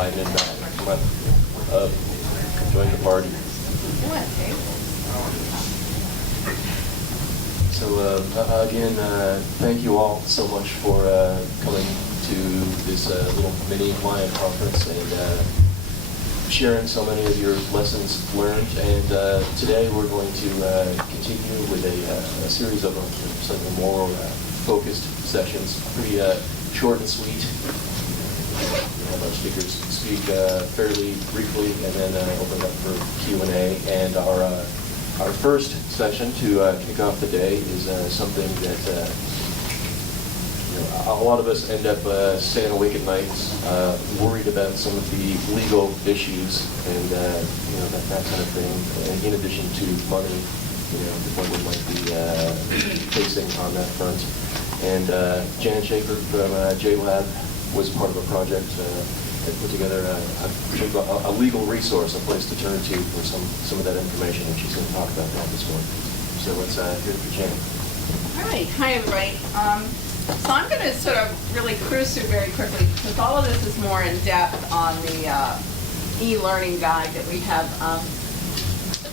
hiding in back. Come on, join the party. So again, thank you all so much for coming to this little mini Lion conference and sharing so many of your lessons learned. And today we're going to continue with a series of some more focused sessions, pretty short and sweet. We have our speakers speak fairly briefly and then open up for Q&A. And our first session to kick off the day is something that a lot of us end up staying awake at night, worried about some of the legal issues and that kind of thing. And in addition to money, what we might be facing on that front. And Jan Schaffer from JLab was part of a project that put together a legal resource, a place to turn to for some of that information, and she's going to talk about that this morning. So let's hear it for Jan. All right. Hi, everybody. So I'm going to sort of really cruise through very quickly, because all of this is more in depth on the e-learning guide that we have.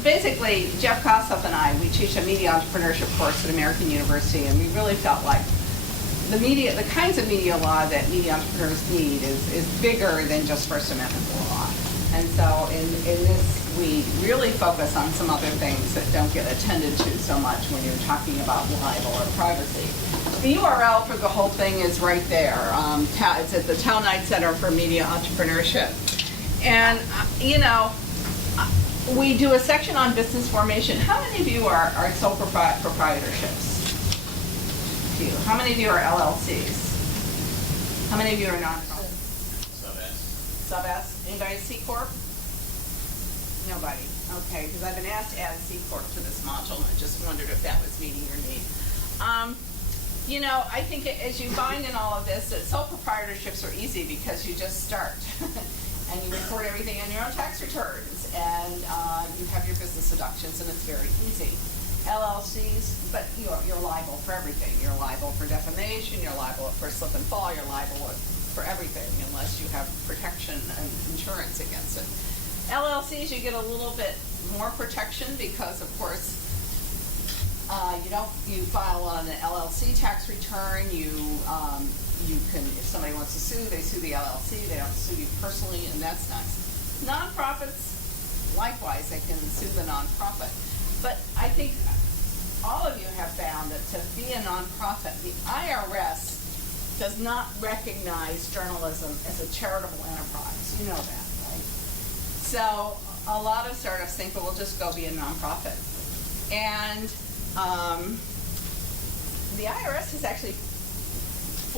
Basically, Jeff Kossoff and I, we teach a media entrepreneurship course at American University, and we really felt like the kinds of media law that media entrepreneurs need is bigger than just First Amendment law. And so in this, we really focus on some other things that don't get attended to so much when you're talking about libel or privacy. The URL for the whole thing is right there. It's at the Tao Knight Center for Media Entrepreneurship. And, we do a section on business formation. How many of you are sole proprietorships? Few. How many of you are LLCs? How many of you are nonprofits? Sub-S. Anybody C Corp? Nobody. Okay, because I've been asked to add a C Corp to this module, and I just wondered if that was meeting your need. I think as you find in all of this, that sole proprietorships are easy because you just start. And you record everything on your own tax returns, and you have your business deductions, and it's very easy. LLCs, but you're liable for everything. You're liable for defamation, you're liable for slip and fall, you're liable for everything unless you have protection and insurance against it. LLCs, you get a little bit more protection because, of course, you file on an LLC tax return. You can, if somebody wants to sue, they sue the LLC. They don't sue you personally, and that's nice. Nonprofits, likewise, they can sue the nonprofit. But I think all of you have found that to be a nonprofit, the IRS does not recognize journalism as a charitable enterprise. You know that, right? So a lot of startups think, well, we'll just go be a nonprofit. And the IRS has actually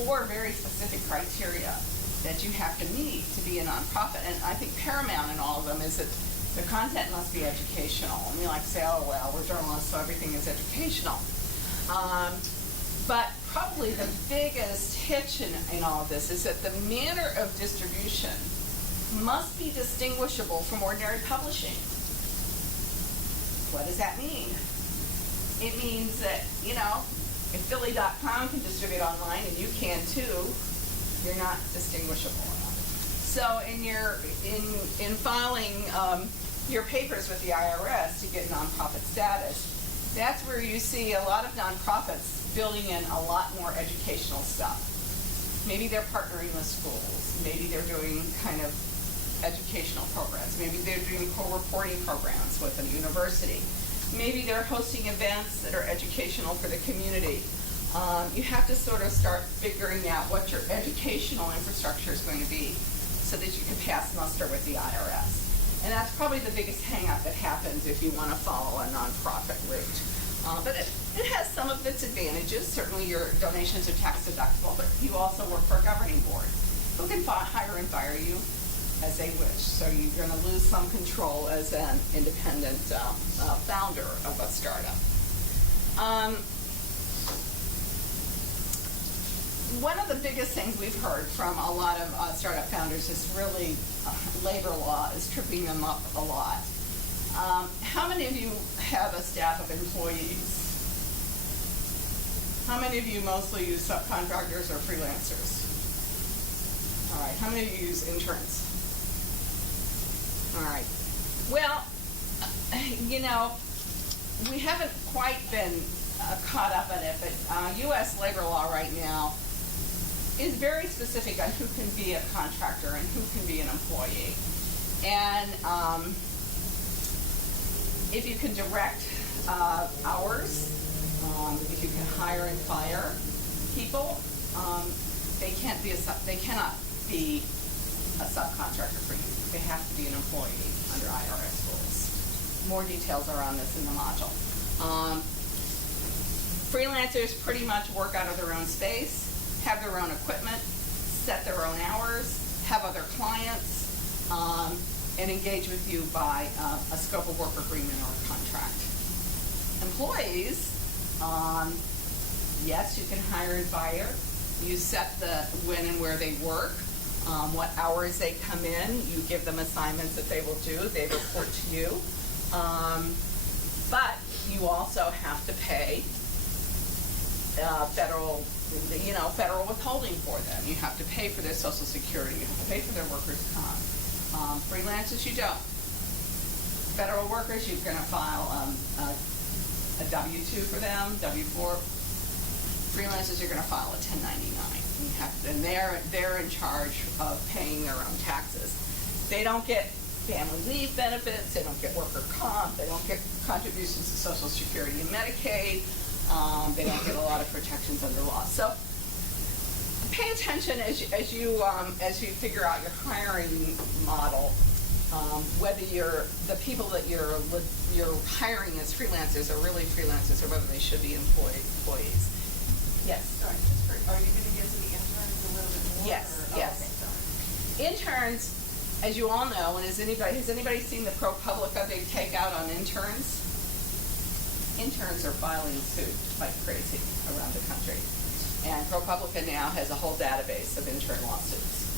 4 very specific criteria that you have to meet to be a nonprofit. And I think paramount in all of them is that the content must be educational. And we like to say, oh, well, we're journalists, so everything is educational. But probably the biggest hitch in all of this is that the manner of distribution must be distinguishable from ordinary publishing. What does that mean? It means that, if Philly.com can distribute online and you can too, you're not distinguishable enough. So in filing your papers with the IRS to get nonprofit status, that's where you see a lot of nonprofits building in a lot more educational stuff. Maybe they're partnering with schools. Maybe they're doing kind of educational programs. Maybe they're doing co-reporting programs with a university. Maybe they're hosting events that are educational for the community. You have to sort of start figuring out what your educational infrastructure is going to be so that you can pass muster with the IRS. And that's probably the biggest hang-up that happens if you want to follow a nonprofit route. But it has some of its advantages. Certainly your donations are tax deductible, but you also work for a governing board who can hire and fire you as they wish. So you're going to lose some control as an independent founder of a startup. One of the biggest things we've heard from a lot of startup founders is really labor law is tripping them up a lot. How many of you have a staff of employees? How many of you mostly use subcontractors or freelancers? All right, how many of you use interns? All right. Well, we haven't quite been caught up in it, but U.S. labor law right now is very specific on who can be a contractor and who can be an employee. And if you can direct hours, if you can hire and fire people, they cannot be a subcontractor for you. They have to be an employee under IRS rules. More details are on this in the module. Freelancers pretty much work out of their own space, have their own equipment, set their own hours, have other clients, and engage with you by a scope of work agreement or a contract. Employees, yes, you can hire and fire. You set the when and where they work, what hours they come in. You give them assignments that they will do. They report to you. But you also have to pay federal withholding for them. You have to pay for their Social Security. You have to pay for their workers' comp. Freelancers, you don't. Federal workers, you're going to file a W-2 for them, W-4. Freelancers, you're going to file a 1099. And they're in charge of paying their own taxes. They don't get family leave benefits. They don't get worker comp. They don't get contributions to Social Security and Medicaid. They don't get a lot of protections under law. So pay attention as you figure out your hiring model, whether the people that you're hiring as freelancers are really freelancers or whether they should be employees. Yes. Sorry, are you going to get to the interns a little bit more? Yes. Yes. Okay, sorry. Interns, as you all know, and has anybody seen the ProPublica big takeout on interns? Interns are filing suit like crazy around the country. And ProPublica now has a whole database of intern lawsuits.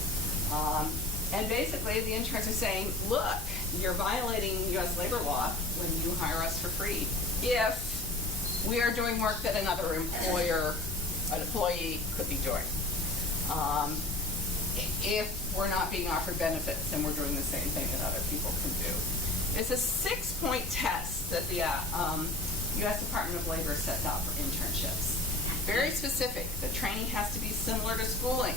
And basically the interns are saying, look, you're violating U.S. labor law when you hire us for free if we are doing work that an employee could be doing. If we're not being offered benefits and we're doing the same thing that other people can do. It's a 6-point test that the U.S. Department of Labor sets out for internships. Very specific. The training has to be similar to schooling.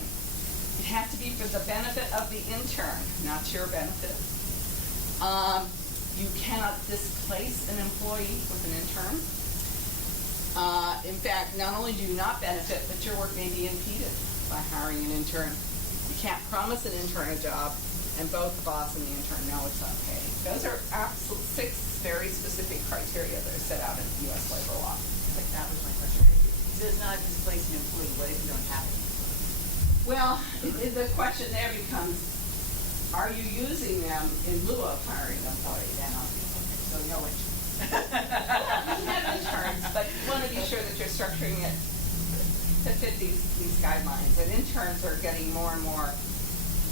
It has to be for the benefit of the intern, not your benefit. You cannot displace an employee with an intern. In fact, not only do you not benefit, but your work may be impeded by hiring an intern. You can't promise an intern a job, and both the boss and the intern know it's unpaid. Those are 6 very specific criteria that are set out in U.S. labor law. Like that was my question. It does not displace an employee. What if you don't have it? Well, the question there becomes, are you using them in lieu of hiring an employee? So no interns. You have interns, but you want to be sure that you're structuring it to fit these guidelines. And interns are getting more and more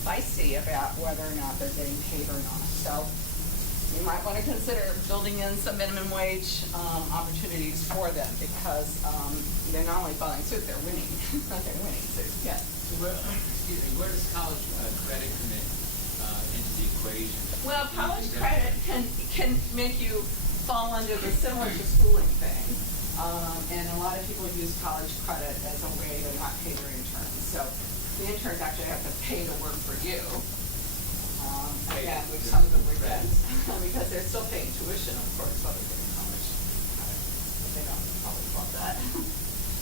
feisty about whether or not they're getting paid or not. So you might want to consider building in some minimum wage opportunities for them because they're not only filing suit, they're winning. They're winning suit. Yes. Where does college credit come into the equation? Well, college credit can make you fall under the similar to schooling thing. And a lot of people use college credit as a way to not pay their interns. So the interns actually have to pay to work for you. Again, which some of them regret because they're still paying tuition, of course, while they're getting college credit. But they don't probably love that.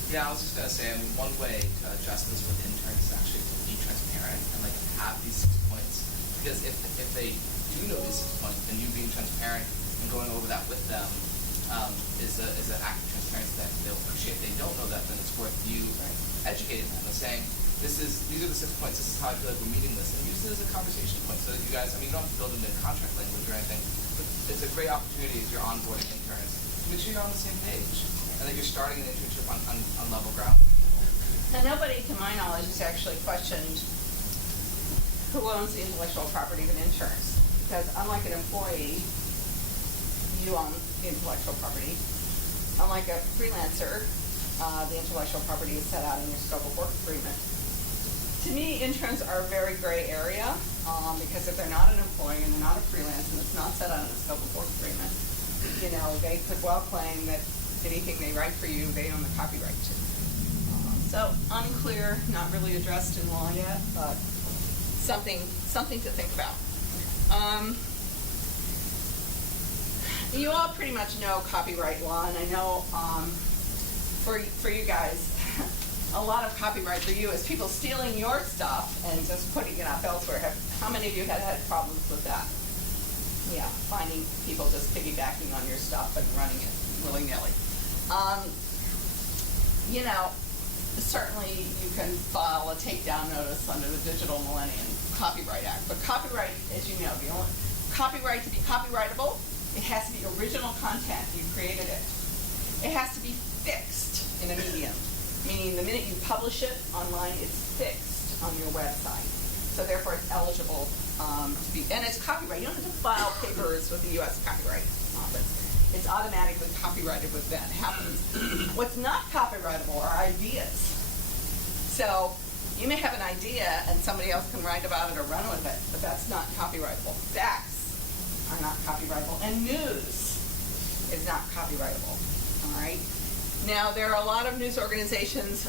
Yeah, I was just going to say, one way to address this with interns is actually to be transparent and have these 6 points. Because if they do know these 6 points, then you being transparent and going over that with them is an act of transparency that they'll appreciate. If they don't know that, then it's worth you educating them and saying, these are the 6 points, this is how I feel like we're meeting this, and use it as a conversation point so that you guys, you don't have to build it into contract language or anything, but it's a great opportunity as you're onboarding interns to make sure you're on the same page and that you're starting an internship on level ground with people. Now, nobody, to my knowledge, has actually questioned who owns the intellectual property of an intern. Because unlike an employee, you own the intellectual property. Unlike a freelancer, the intellectual property is set out in your scope of work agreement. To me, interns are a very gray area, because if they're not an employee and they're not a freelance and it's not set on a scope of work agreement, they could well claim that anything they write for you, they own the copyright to. So unclear, not really addressed in law yet, but something to think about. You all pretty much know copyright law, and I know for you guys, a lot of copyright for you is people stealing your stuff and just putting it up elsewhere. How many of you have had problems with that? Yeah, finding people just piggybacking on your stuff and running it willy-nilly. Certainly you can file a takedown notice under the Digital Millennium Copyright Act, but copyright, as you know, the only copyright to be copyrightable, it has to be original content. You created it. It has to be fixed in a medium, meaning the minute you publish it online, it's fixed on your website. So therefore, it's eligible to be, and it's copyright. You don't have to file papers with the U.S. Copyright Office. It's automatically copyrighted with that. It happens. What's not copyrightable are ideas. So you may have an idea and somebody else can write about it or run with it, but that's not copyrightable. Facts are not copyrightable, and news is not copyrightable. All right. Now there are a lot of news organizations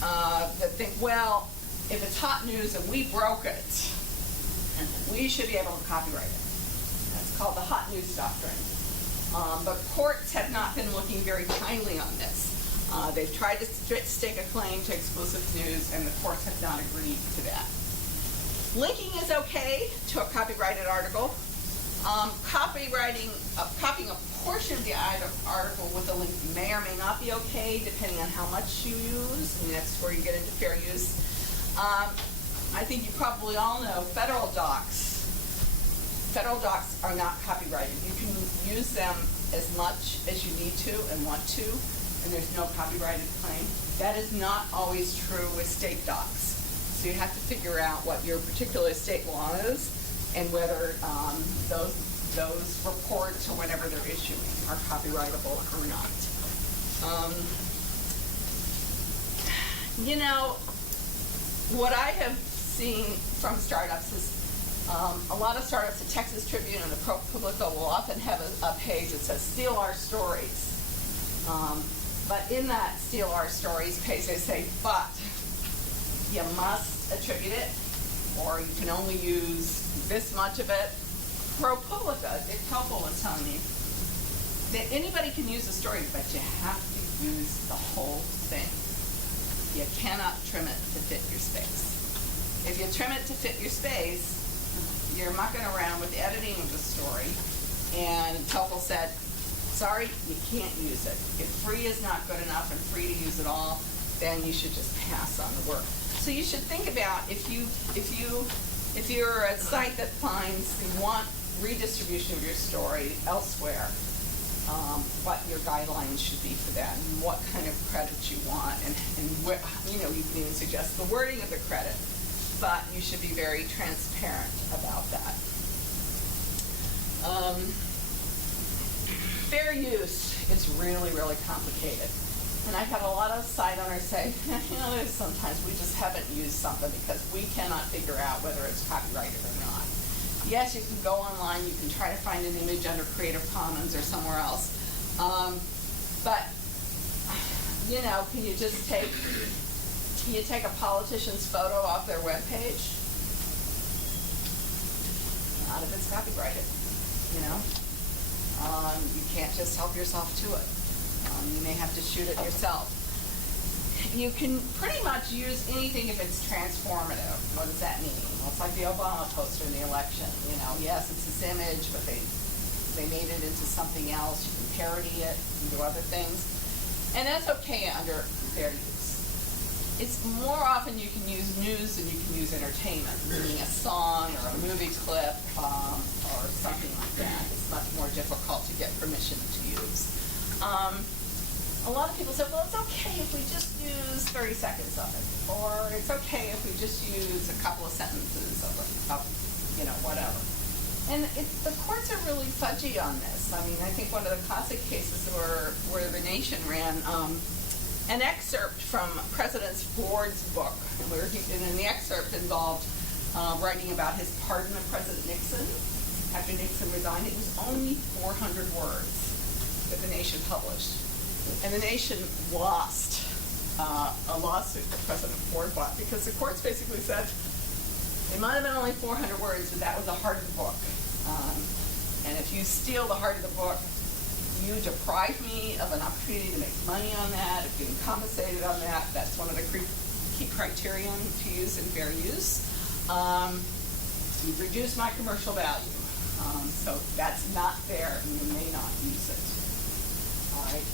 that think, well, if it's hot news and we broke it, we should be able to copyright it. That's called the hot news doctrine. But courts have not been looking very kindly on this. They've tried to stake a claim to exclusive news, and the courts have not agreed to that. Linking is okay to a copyrighted article. Copying a portion of the article with a link may or may not be okay, depending on how much you use, and that's where you get into fair use. I think you probably all know federal docs. Federal docs are not copyrighted. You can use them as much as you need to and want to, and there's no copyrighted claim. That is not always true with state docs. So you have to figure out what your particular state law is and whether those reports or whatever they're issuing are copyrightable or not. What I have seen from startups is a lot of startups, the Texas Tribune and the ProPublica will often have a page that says "Steal Our Stories." But in that "Steal Our Stories" page, they say, but you must attribute it, or you can only use this much of it. ProPublica, Dick Topol was telling me that anybody can use a story, but you have to use the whole thing. You cannot trim it to fit your space. If you trim it to fit your space, you're mucking around with the editing of the story, and Topol said, sorry, you can't use it. If free is not good enough and free to use it all, then you should just pass on the work. So you should think about if you're a site that finds you want redistribution of your story elsewhere, what your guidelines should be for that, and what kind of credits you want, and you can even suggest the wording of the credit, but you should be very transparent about that. Fair use is really, really complicated. And I've had a lot of site owners say, there's sometimes we just haven't used something because we cannot figure out whether it's copyrighted or not. Yes, you can go online, you can try to find an image under Creative Commons or somewhere else. But, can you take a politician's photo off their webpage? Not if it's copyrighted, You can't just help yourself to it. You may have to shoot it yourself. You can pretty much use anything if it's transformative. What does that mean? Well, it's like the Obama poster in the election. Yes, it's his image, but they made it into something else. You can parody it and do other things. And that's okay under fair use. It's more often you can use news than you can use entertainment, meaning a song or a movie clip or something like that. It's much more difficult to get permission to use. A lot of people say, well, it's okay if we just use 30 seconds of it, or it's okay if we just use a couple of sentences of whatever. And the courts are really fudgy on this. I think one of the classic cases where the nation ran an excerpt from President Ford's book, and the excerpt involved writing about his pardon of President Nixon after Nixon resigned. It was only 400 words that the Nation published. And the Nation lost a lawsuit that President Ford brought because the courts basically said it might have been only 400 words, but that was the heart of the book. And if you steal the heart of the book, you deprive me of an opportunity to make money on that, of being compensated on that. That's one of the key criterion to use in fair use. You've reduced my commercial value. So that's not fair, and you may not use it. All right.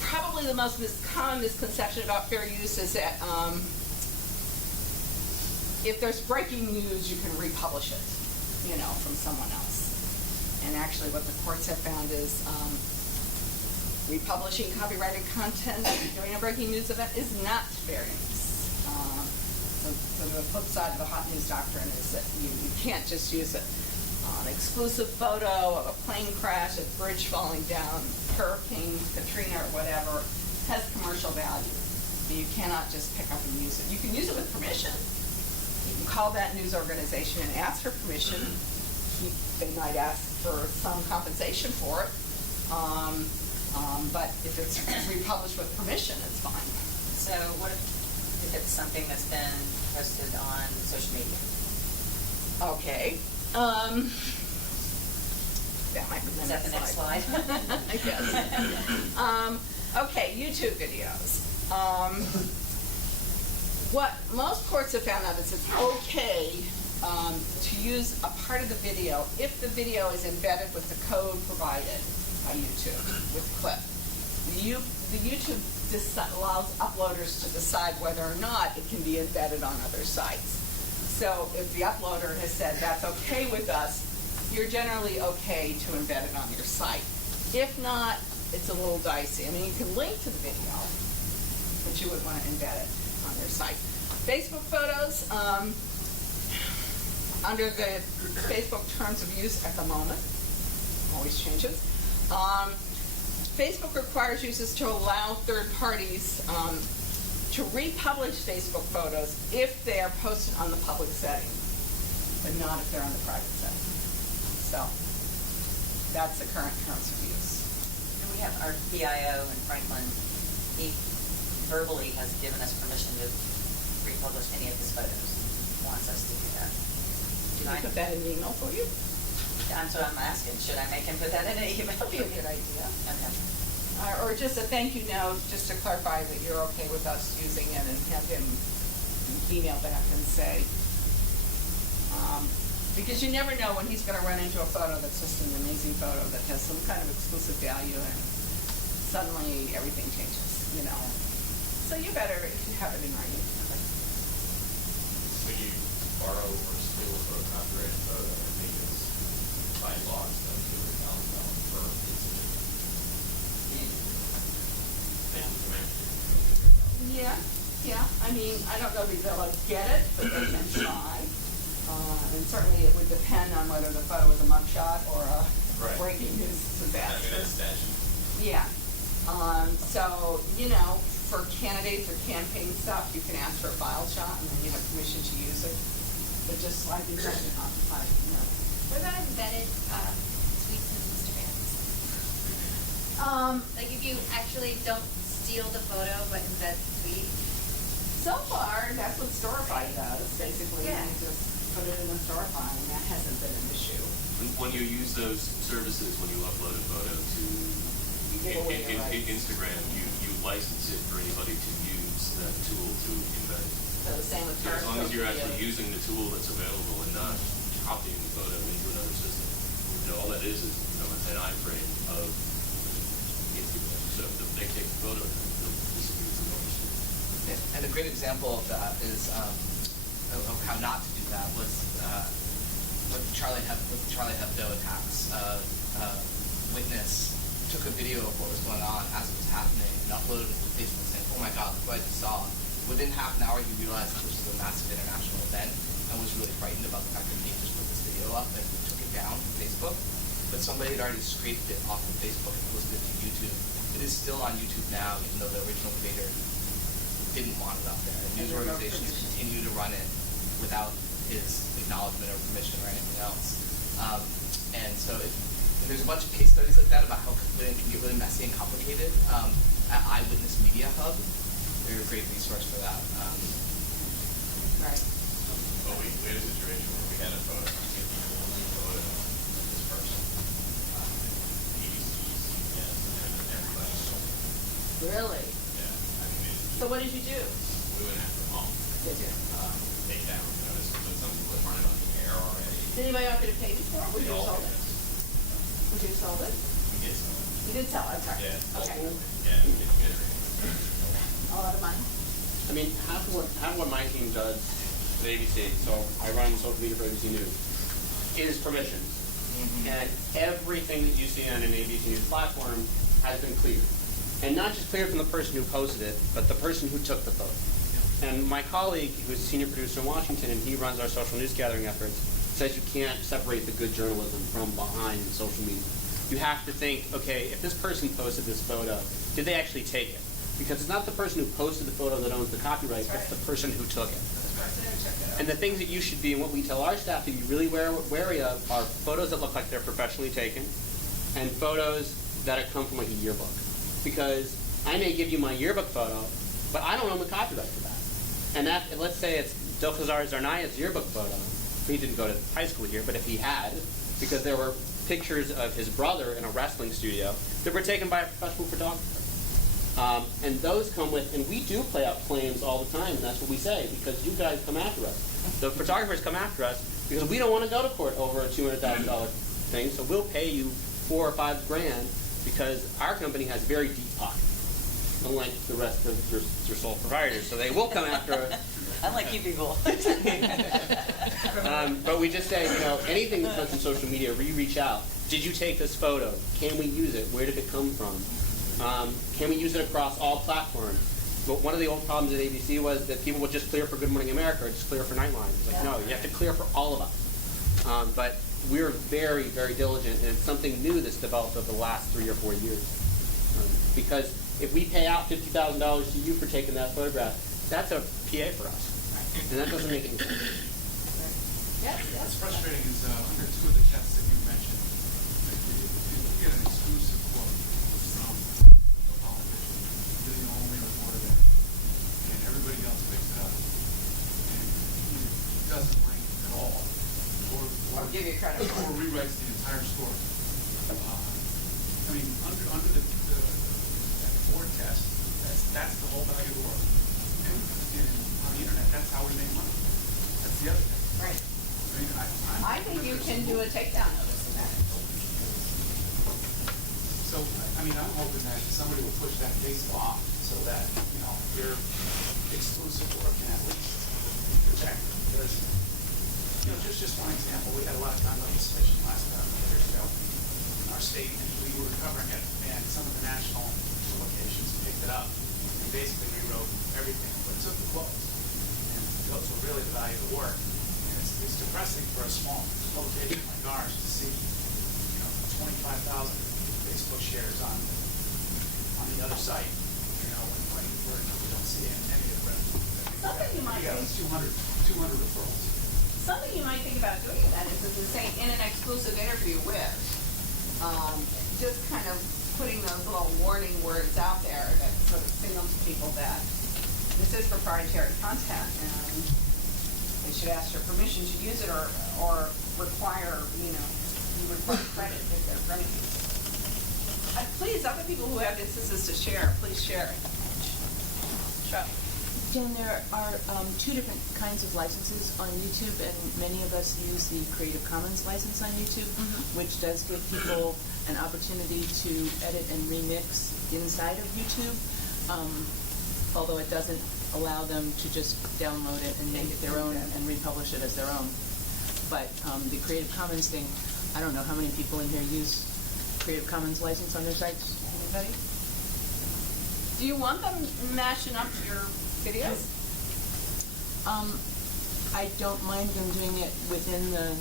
Probably the most common misconception about fair use is that if there's breaking news, you can republish it, from someone else. And actually what the courts have found is republishing copyrighted content during a breaking news event is not fair use. So the flip side of the hot news doctrine is that you can't just use it. An exclusive photo of a plane crash, a bridge falling down, Hurricane Katrina or whatever, has commercial value. You cannot just pick up and use it. You can use it with permission. You can call that news organization and ask for permission. They might ask for some compensation for it. But if it's republished with permission, it's fine. So what if it's something that's been posted on social media? Okay. That might be Is that the next slide? I guess. Okay, YouTube videos. What most courts have found out is it's okay to use a part of the video if the video is embedded with the code provided by YouTube with clip. The YouTube allows uploaders to decide whether or not it can be embedded on other sites. So if the uploader has said that's okay with us, you're generally okay to embed it on your site. If not, it's a little dicey. I mean, you can link to the video, but you wouldn't want to embed it on your site. Facebook photos, under the Facebook terms of use at the moment, always changes. Facebook requires users to allow third parties to republish Facebook photos if they are posted on the public setting, but not if they're on the private setting. So that's the current terms of use. And we have our PIO in Franklin. He verbally has given us permission to republish any of his photos. Wants us to do that. Can I put that in the email for you? That's what I'm asking. Should I make him put that in an email? That would be a good idea. Okay. Or just a thank you note, just to clarify that you're okay with us using it, and have him email back and say, because you never know when he's going to run into a photo that's just an amazing photo that has some kind of exclusive value, and suddenly everything changes, So you're better if you have it in writing. When you borrow or steal for a copyrighted photo, I think it's by law, it's up to $1,000 per incident. Yeah. I mean, I don't know if they'll get it, but they can try. And certainly it would depend on whether the photo was a mugshot or a breaking news disaster. Yeah. So, for candidates or campaign stuff, you can ask for a file shot, and then you have permission to use it. But just like you said, What about embedded tweets and Instagrams? Like if you actually don't steal the photo but embed the tweet? So far, that's what Storify does, basically. Yeah. You just put it in a Storify, and that hasn't been an issue. When you use those services, when you upload a photo to give away your rights. Instagram, you license it for anybody to use that tool to embed. So the same with As long as you're Periscope actually videos. using the tool that's available and not copying the photo into another system. All that is an iframe of Instagram. So if they take the photo, they'll disappear from notice. And a great example of that is of how not to do that was with the Charlie Hebdo attacks. Witness took a video of what was going on as it was happening and uploaded it to Facebook saying, "Oh my God, look what I just saw." Within half an hour, he realized that this was a massive international event and was really frightened about the fact that he just put this video up and he took it down from Facebook. but somebody had already scraped it off of Facebook and posted it to YouTube. It is still on YouTube now, even though the original creator didn't want it up there. And news organizations continue to run it without his acknowledgement or permission or anything else. And so and there's a bunch of case studies like that about how it can get really messy and complicated. At Eyewitness Media Hub, they're a great resource for that. Right. Well, we had a situation where we had a photo of this person. Everybody sold it. Really? Yeah. I mean, So what did you do? we went after them all. Did you? Take down, some people had run it on the air already. Did anybody offer to pay you for it? Would They you all sold did. it? Would you sold it? We did some. You did sell it, okay. Yeah. Okay. Yeah, we did good. A lot of money? I mean, half of what my team does at ABC, so I run social media for ABC News, is permissions. And everything that you see on an ABC News platform has been cleared. And not just cleared from the person who posted it, but the person who took the photo. And my colleague, who's a senior producer in Washington, and he runs our social news gathering efforts, says you can't separate the good journalism from behind social media. You have to think, okay, if this person posted this photo, did they actually take it? Because it's not the person who posted the photo that owns the copyright, it's the person who took it. And the things that you should be, and what we tell our staff to be really wary of, are photos that look like they're professionally taken, and photos that have come from like a yearbook. Because I may give you my yearbook photo, but I don't own the copyright for that. And that, let's say it's Dilkhazar Zarnaya's yearbook photo. He didn't go to high school here, but if he had, because there were pictures of his brother in a wrestling studio that were taken by a professional photographer. And those come with, and we do play out claims all the time, and that's what we say, because you guys come after us. The photographers come after us because we don't want to go to court over a $200,000 thing, so we'll pay you $4 or $5 grand because our company has very deep pockets, unlike the rest of your sole proprietors, so they will come after us. Unlike you people. But we just say, anything that comes from social media, we reach out. Did you take this photo? Can we use it? Where did it come from? Can we use it across all platforms? But one of the old problems at ABC was that people would just clear for Good Morning America or just clear for Nightline. It's like, no, you have to clear for all of us. But we're very, very diligent, and it's something new that's developed over the last 3 or 4 years. Because if we pay out $50,000 to you for taking that photograph, that's a PA for us. And that doesn't make any sense. Yes, What's frustrating is under two of the tests that you mentioned, if you get an exclusive quote from a politician, you're the only reporter there, and everybody else picks it up, and he doesn't link at all, I'll give you credit for or it. rewrites the entire story. I mean, under the Ford test, that's the whole value of the world. And on the internet, that's how we make money. That's the other thing. Right. I mean, I think you can do a takedown notice in that. So, I mean, I'm hoping that somebody will push that case off so that, your exclusive work can at least protect. Because, just one example, we had a lot of time on this session last couple of years ago in our state, and we were covering it, and some of the national publications picked it up and basically rewrote everything, but took the quotes. And those were really the value of the work. And it's depressing for a small publication like ours to see, 25,000 Facebook shares on the other site, when we don't see any of the rest. Something you might We got think- 200 referrals. Something you might think about doing that is to say in an exclusive interview with, just kind of putting those little warning words out there that sort of signal to people that this is proprietary content and they should ask your permission to use it or require, you require credit if they're running it. Please, other people who have instances to share, please share it. Sure. Jen, there are two different kinds of licenses on YouTube, and many of us use the Creative Commons license on YouTube, which does give people an opportunity to edit and remix inside of YouTube, although it doesn't allow them to just download it and make it their own and republish it as their own. But the Creative Commons thing, I don't know how many people in here use Creative Commons license on their sites. Anybody? Do you want them mashing up your videos? I don't mind them doing it within the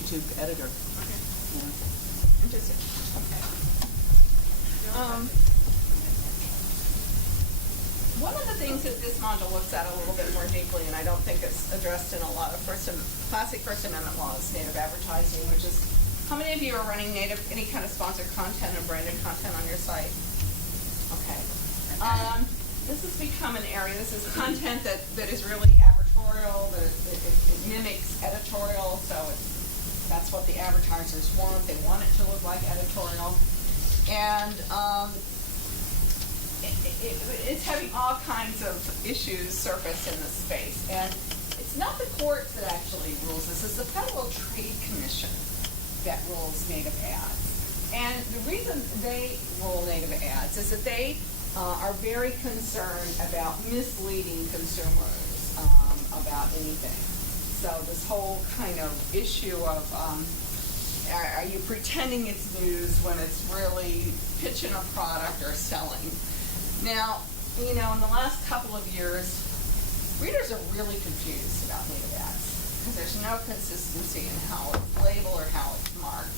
YouTube editor. Okay. Yeah. Just, okay. One of the things that this module looks at a little bit more deeply, and I don't think it's addressed in a lot of classic First Amendment law, is native advertising, which is, how many of you are running any kind of sponsored content or branded content on your site? Okay. This has become an area, this is content that is really advertorial, that it mimics editorial, so that's what the advertisers want. They want it to look like editorial. And it's having all kinds of issues surface in this space. And it's not the courts that actually rules this, it's the Federal Trade Commission that rules native ads. And the reason they rule native ads is that they are very concerned about misleading consumers about anything. So this whole kind of issue of are you pretending it's news when it's really pitching a product or selling? Now, in the last couple of years, readers are really confused about native ads because there's no consistency in how it's labeled or how it's marked.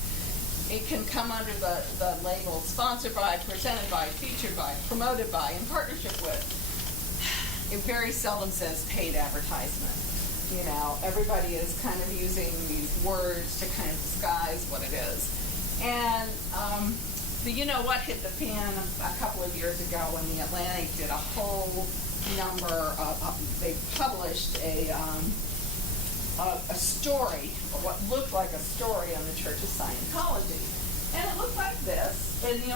It can come under the label sponsored by, presented by, featured by, promoted by, in partnership with. It very seldom says paid advertisement. Everybody is kind of using these words to kind of disguise what it is. And the you-know-what hit the fan a couple of years ago when the Atlantic did a whole number of, they published a story, or what looked like a story on the Church of Scientology. And it looked like this, and the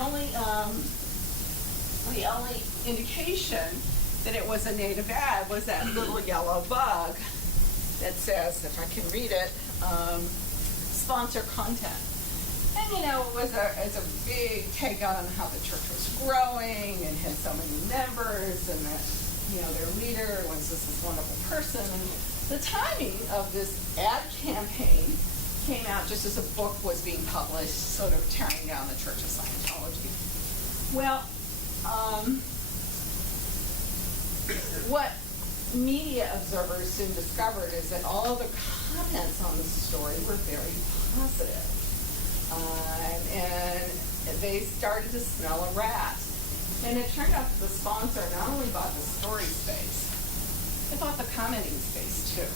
only indication that it was a native ad was that little yellow bug that says, if I can read it, sponsor content. And it was a big take on how the church was growing and had so many members, and that their leader was this wonderful person. And the timing of this ad campaign came out just as a book was being published, sort of tearing down the Church of Scientology. Well, what media observers soon discovered is that all of the comments on the story were very positive. And they started to smell a rat. And it turned out that the sponsor not only bought the story space, they bought the commenting space too.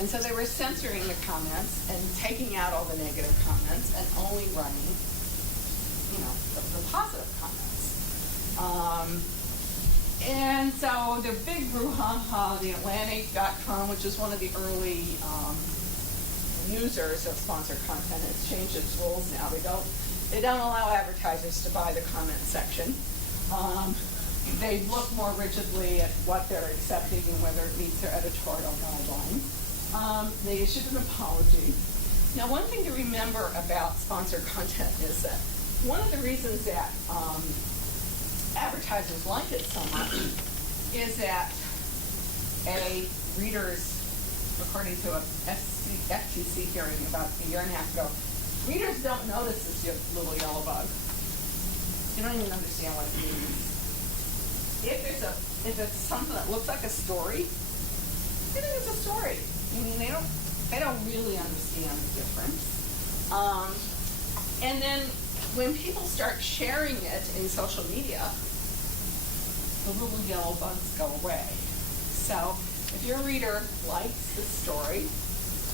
And so they were censoring the comments and taking out all the negative comments and only running, the positive comments. And so the big brouhaha, the Atlantic.com, which is one of the early users of sponsored content, has changed its rules now. They don't allow advertisers to buy the comment section. They look more rigidly at what they're accepting and whether it meets their editorial guidelines. They issued an apology. Now, one thing to remember about sponsored content is that one of the reasons that advertisers like it so much is that readers, according to a FTC hearing about a year and a half ago, readers don't notice this little yellow bug. They don't even understand what it means. If it's something that looks like a story, they think it's a story. They don't really understand the difference. And then when people start sharing it in social media, the little yellow bugs go away. So if your reader likes the story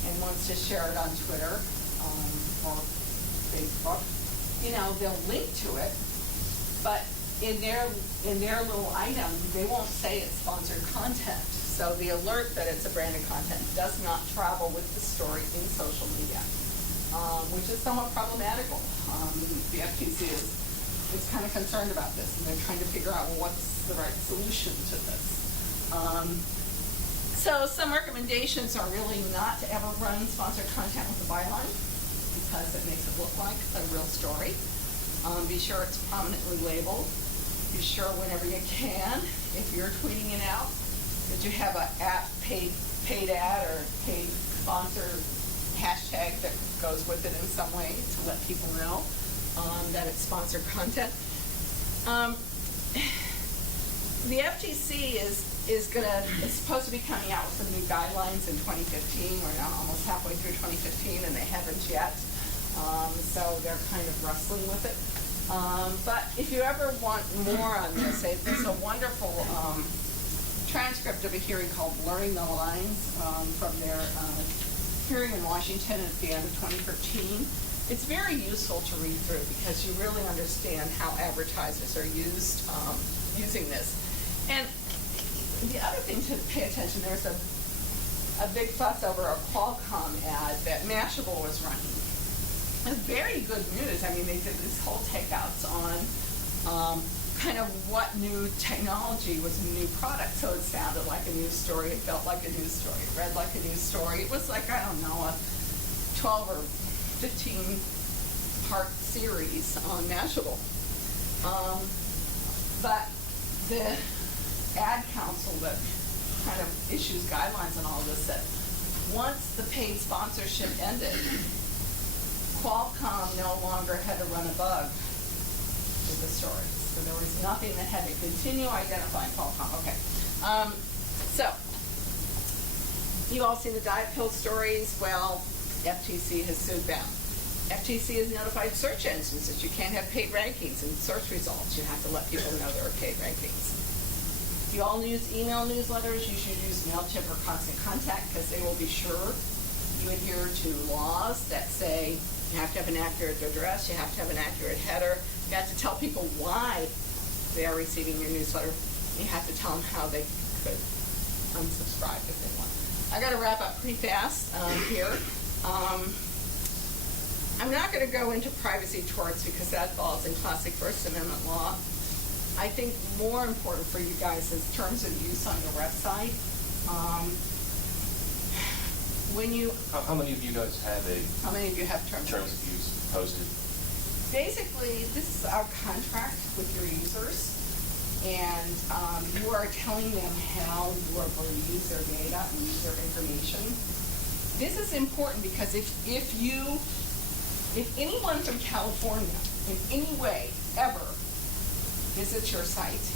and wants to share it on Twitter or Facebook, they'll link to it, but in their little item, they won't say it's sponsored content. So the alert that it's a branded content does not travel with the story in social media, which is somewhat problematical. The FTC is kind of concerned about this, and they're trying to figure out what's the right solution to this. So some recommendations are really not to ever run sponsored content with a byline because it makes it look like a real story. Be sure it's prominently labeled. Be sure whenever you can, if you're tweeting it out, that you have a paid ad or paid sponsor hashtag that goes with it in some way to let people know that it's sponsored content. The FTC is supposed to be coming out with some new guidelines in 2015. We're now almost halfway through 2015, and they haven't yet. so they're kind of wrestling with it. But if you ever want more on this, there's a wonderful transcript of a hearing called Blurring the Lines from their hearing in Washington at the end of 2013. It's very useful to read through because you really understand how advertisers are using this. And the other thing to pay attention, there's a big fuss over a Qualcomm ad that Mashable was running. It's very good news. I mean, they did this whole takeouts on kind of what new technology was a new product. So it sounded like a news story. It felt like a news story. It read like a news story. It was like, I don't know, a 12 or 15-part series on Mashable. But the ad council that kind of issues guidelines on all this said, once the paid sponsorship ended, Qualcomm no longer had to run a bug with the stories. So there was nothing that had to continue identifying Qualcomm. Okay. So, you've all seen the diet pill stories. Well, FTC has sued them. FTC has notified search engines that you can't have paid rankings in search results. You have to let people know there are paid rankings. If you all use email newsletters, you should use MailChimp or Constant Contact because they will be sure you adhere to laws that say you have to have an accurate address, you have to have an accurate header, you have to tell people why they are receiving your newsletter, you have to tell them how they could unsubscribe if they want. I got to wrap up pretty fast here. I'm not going to go into privacy torts because that falls in classic First Amendment law. I think more important for you guys is terms of use on your website. How many of you guys have How many of you have terms terms of use posted? Basically, this is our contract with your users, and you are telling them how you are going to use their data and use their information. This is important because if anyone from California in any way ever visits your site,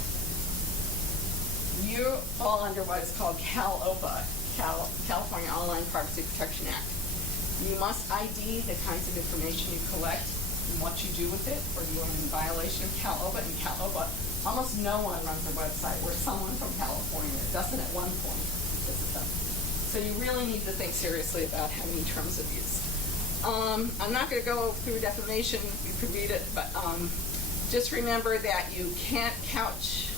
you fall under what is called CalOPA, California Online Privacy Protection Act. You must ID the kinds of information you collect and what you do with it, or you are in violation of CalOPA. And CalOPA, almost no one runs a website where someone from California doesn't at one point visit them. So you really need to think seriously about having terms of use. I'm not going to go through defamation. You can read it, but just remember that you can't couch.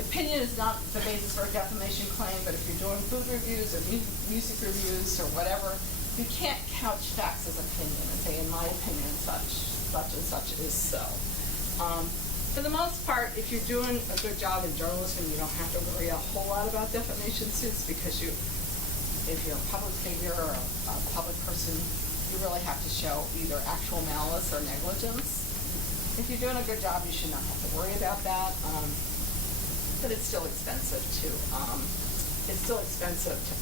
Opinion is not the basis for a defamation claim, but if you're doing food reviews or music reviews or whatever, you can't couch facts as opinion and say, in my opinion, such and such is so. For the most part, if you're doing a good job in journalism, you don't have to worry a whole lot about defamation suits because if you're a public figure or a public person, you really have to show either actual malice or negligence. If you're doing a good job, you should not have to worry about that. But it's still expensive to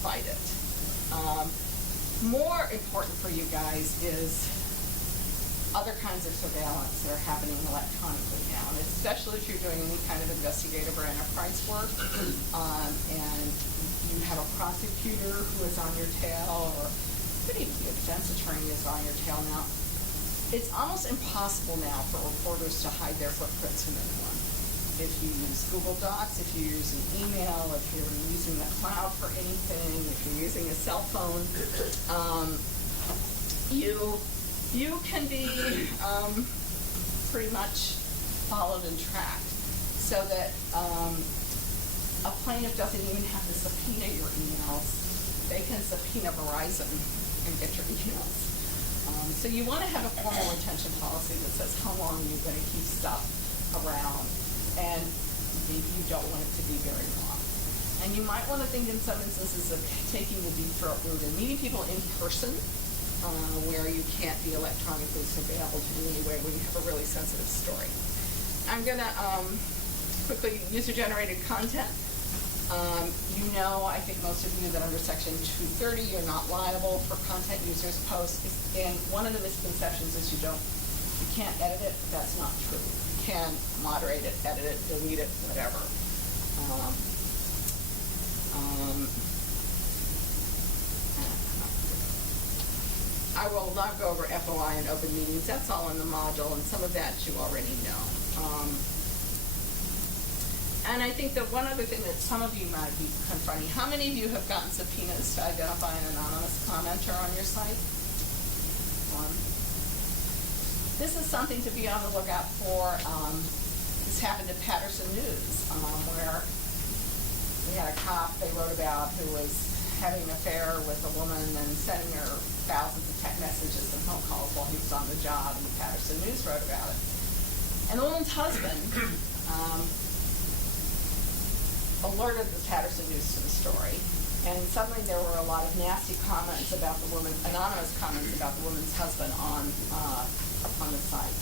fight it. More important for you guys is other kinds of surveillance that are happening electronically now, and especially if you're doing any kind of investigative or enterprise work, and you have a prosecutor who is on your tail, or could even be a defense attorney is on your tail now. It's almost impossible now for reporters to hide their footprints from anyone. If you use Google Docs, if you use an email, if you're using the cloud for anything, if you're using a cell phone, you can be pretty much followed and tracked, so that a plaintiff doesn't even have to subpoena your emails. They can subpoena Verizon and get your emails. So you want to have a formal retention policy that says how long you're going to keep stuff around, and you don't want it to be very long. And you might want to think in some instances of taking the deep throat route and meeting people in person, where you can't be electronically surveilled in any way when you have a really sensitive story. I'm going to quickly, user-generated content. I think most of you that under Section 230, you're not liable for content users post. And one of the misconceptions is you can't edit it. That's not true. You can moderate it, edit it, delete it, whatever. I will not go over FOI and open meetings. That's all in the module, and some of that you already know. And I think that one other thing that some of you might be confronting, how many of you have gotten subpoenas to identify an anonymous commenter on your site? One. This is something to be on the lookout for. This happened at Patterson News, where we had a cop they wrote about who was having an affair with a woman and sending her thousands of text messages and phone calls while he was on the job, and the Patterson News wrote about it. And the woman's husband alerted the Patterson News to the story, and suddenly there were a lot of nasty comments about the woman, anonymous comments about the woman's husband on the site.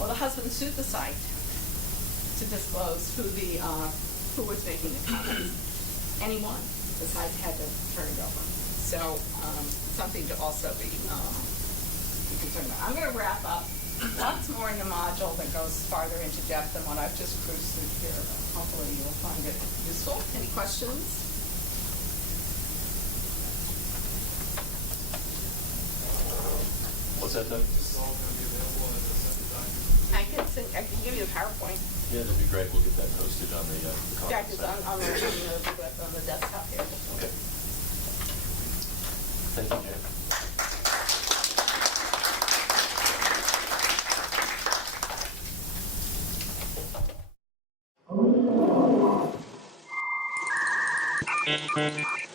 Well, the husband sued the site to disclose who was making the comments, and he won. The site had to turn it over. So something to also be concerned about. I'm going to wrap up. Lots more in the module that goes farther into depth than what I've just cruised through here. But hopefully you'll find it useful. Any questions? What's that, Doug? I can give you the PowerPoint. Yeah, that'd be great. We'll get that posted on the Yeah, conference it's site. on the desktop here. Okay. Thank you, Jan. Thank you.